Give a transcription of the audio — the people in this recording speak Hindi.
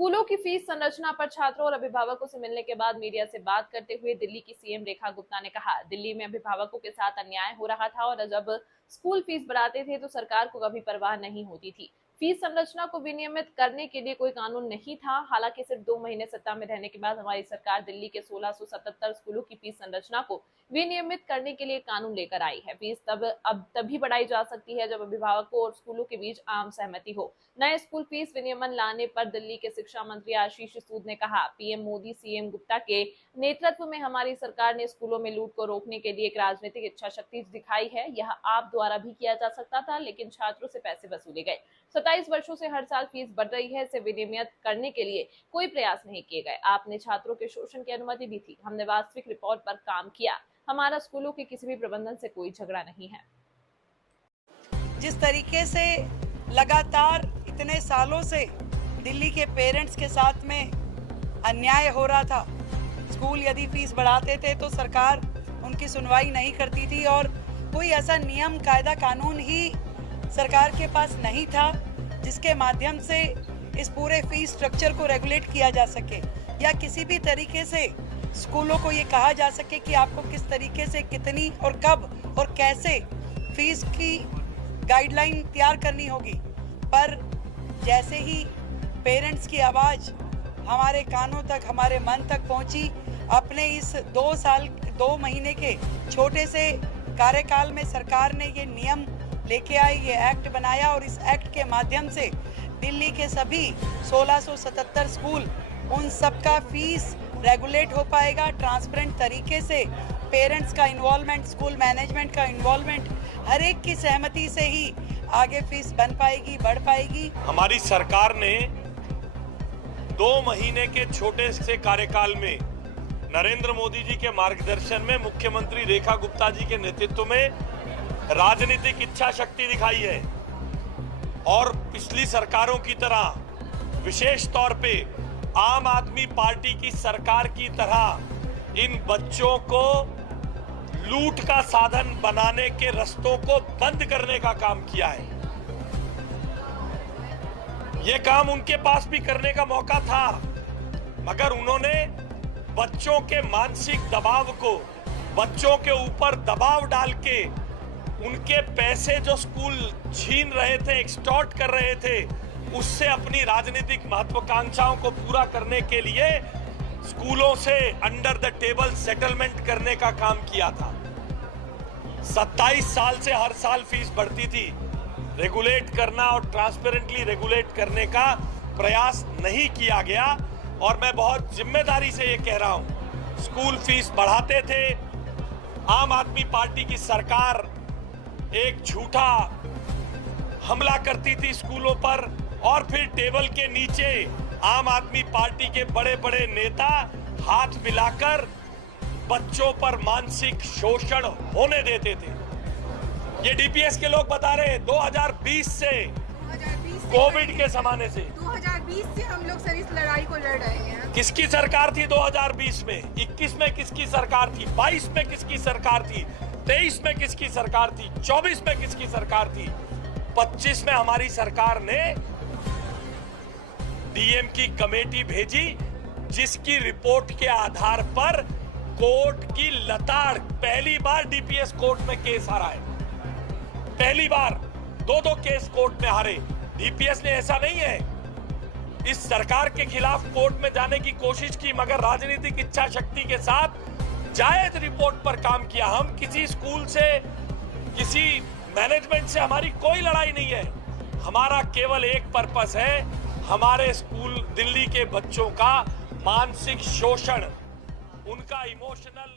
स्कूलों की फीस संरचना पर छात्रों और अभिभावकों से मिलने के बाद मीडिया से बात करते हुए दिल्ली की सीएम रेखा गुप्ता ने कहा, दिल्ली में अभिभावकों के साथ अन्याय हो रहा था और जब स्कूल फीस बढ़ाते थे तो सरकार को कभी परवाह नहीं होती थी। फीस संरचना को विनियमित करने के लिए कोई कानून नहीं था। हालांकि सिर्फ 2 महीने सत्ता में रहने के बाद हमारी सरकार दिल्ली के 1677 स्कूलों की फीस संरचना को विनियमित करने के लिए कानून लेकर आई है। फीस अब तभी बढ़ाई जा सकती है जब अभिभावकों और स्कूलों के बीच आम सहमति हो। नए स्कूल फीस विनियमन लाने पर दिल्ली के शिक्षा मंत्री आशीष सूद ने कहा, पीएम मोदी सीएम गुप्ता के नेतृत्व में हमारी सरकार ने स्कूलों में लूट को रोकने के लिए एक राजनीतिक इच्छा शक्ति दिखाई है। यह आप द्वारा भी किया जा सकता था, लेकिन छात्रों से पैसे वसूले गए। 27 वर्षों से हर साल फीस बढ़ रही है, इसे विनियमित करने के लिए कोई प्रयास नहीं किए गए। आपने छात्रों के शोषण की अनुमति दी थी। हमने वास्तविक रिपोर्ट पर काम किया। हमारा स्कूलों के किसी भी प्रबंधन से कोई झगड़ा नहीं है। जिस तरीके से लगातार इतने सालों से दिल्ली के पेरेंट्स के साथ में अन्याय हो रहा था, स्कूल यदि फीस बढ़ाते थे तो सरकार उनकी सुनवाई नहीं करती थी और कोई ऐसा नियम कायदा कानून ही सरकार के पास नहीं था जिसके माध्यम से इस पूरे फीस स्ट्रक्चर को रेगुलेट किया जा सके या किसी भी तरीके से स्कूलों को ये कहा जा सके कि आपको किस तरीके से कितनी और कब और कैसे फीस की गाइडलाइन तैयार करनी होगी। पर जैसे ही पेरेंट्स की आवाज़ हमारे कानों तक, हमारे मन तक पहुंची, अपने इस 2 महीने के छोटे से कार्यकाल में सरकार ने ये नियम लेके आई, ये एक्ट बनाया और इस एक्ट के माध्यम से दिल्ली के सभी 1677 स्कूल, उन सबका फीस रेगुलेट हो पाएगा ट्रांसपेरेंट तरीके से। पेरेंट्स का इन्वॉल्वमेंट, स्कूल मैनेजमेंट का इन्वॉल्वमेंट, हर एक की सहमति से ही आगे फीस बन पाएगी, बढ़ पाएगी। हमारी सरकार ने 2 महीने के छोटे से कार्यकाल में नरेंद्र मोदी जी के मार्गदर्शन में, मुख्यमंत्री रेखा गुप्ता जी के नेतृत्व में राजनीतिक इच्छा शक्ति दिखाई है और पिछली सरकारों की तरह विशेष तौर पे आम आदमी पार्टी की सरकार की तरह इन बच्चों को लूट का साधन बनाने के रास्तों को बंद करने का काम किया है। यह काम उनके पास भी करने का मौका था, मगर उन्होंने बच्चों के मानसिक दबाव को, बच्चों के ऊपर दबाव डाल के उनके पैसे जो स्कूल छीन रहे थे, एक्सटॉर्ट कर रहे थे, उससे अपनी राजनीतिक महत्वाकांक्षाओं को पूरा करने के लिए स्कूलों से अंडर द टेबल सेटलमेंट करने का काम किया था। 27 साल से हर साल फीस बढ़ती थी। रेगुलेट करना और ट्रांसपेरेंटली रेगुलेट करने का प्रयास नहीं किया गया और मैं बहुत जिम्मेदारी से ये कह रहा हूं, स्कूल फीस बढ़ाते थे। आम आदमी पार्टी की सरकार एक झूठा हमला करती थी स्कूलों पर और फिर टेबल के नीचे आम आदमी पार्टी के बड़े बड़े नेता हाथ मिलाकर बच्चों पर मानसिक शोषण होने देते थे। ये डीपीएस के लोग बता रहे हैं 2020 से कोविड के जमाने से 2020 से हम लोग सर इस लड़ाई को लड़ रहे हैं। किसकी सरकार थी 2020 में? 21 में किसकी सरकार थी? 22 में किसकी सरकार थी? 23 में किसकी सरकार थी? 24 में किसकी सरकार थी? 25 में हमारी सरकार ने डीएम की कमेटी भेजी जिसकी रिपोर्ट के आधार पर कोर्ट की लताड़, पहली बार डीपीएस कोर्ट में केस हारा है। पहली बार 2 केस कोर्ट में हारे। डीपीएस ने ऐसा नहीं है इस सरकार के खिलाफ कोर्ट में जाने की कोशिश की, मगर राजनीतिक इच्छा शक्ति के साथ जायज रिपोर्ट पर काम किया। हम किसी स्कूल से, किसी मैनेजमेंट से हमारी कोई लड़ाई नहीं है। हमारा केवल एक पर्पस है, हमारे स्कूल दिल्ली के बच्चों का मानसिक शोषण, उनका इमोशनल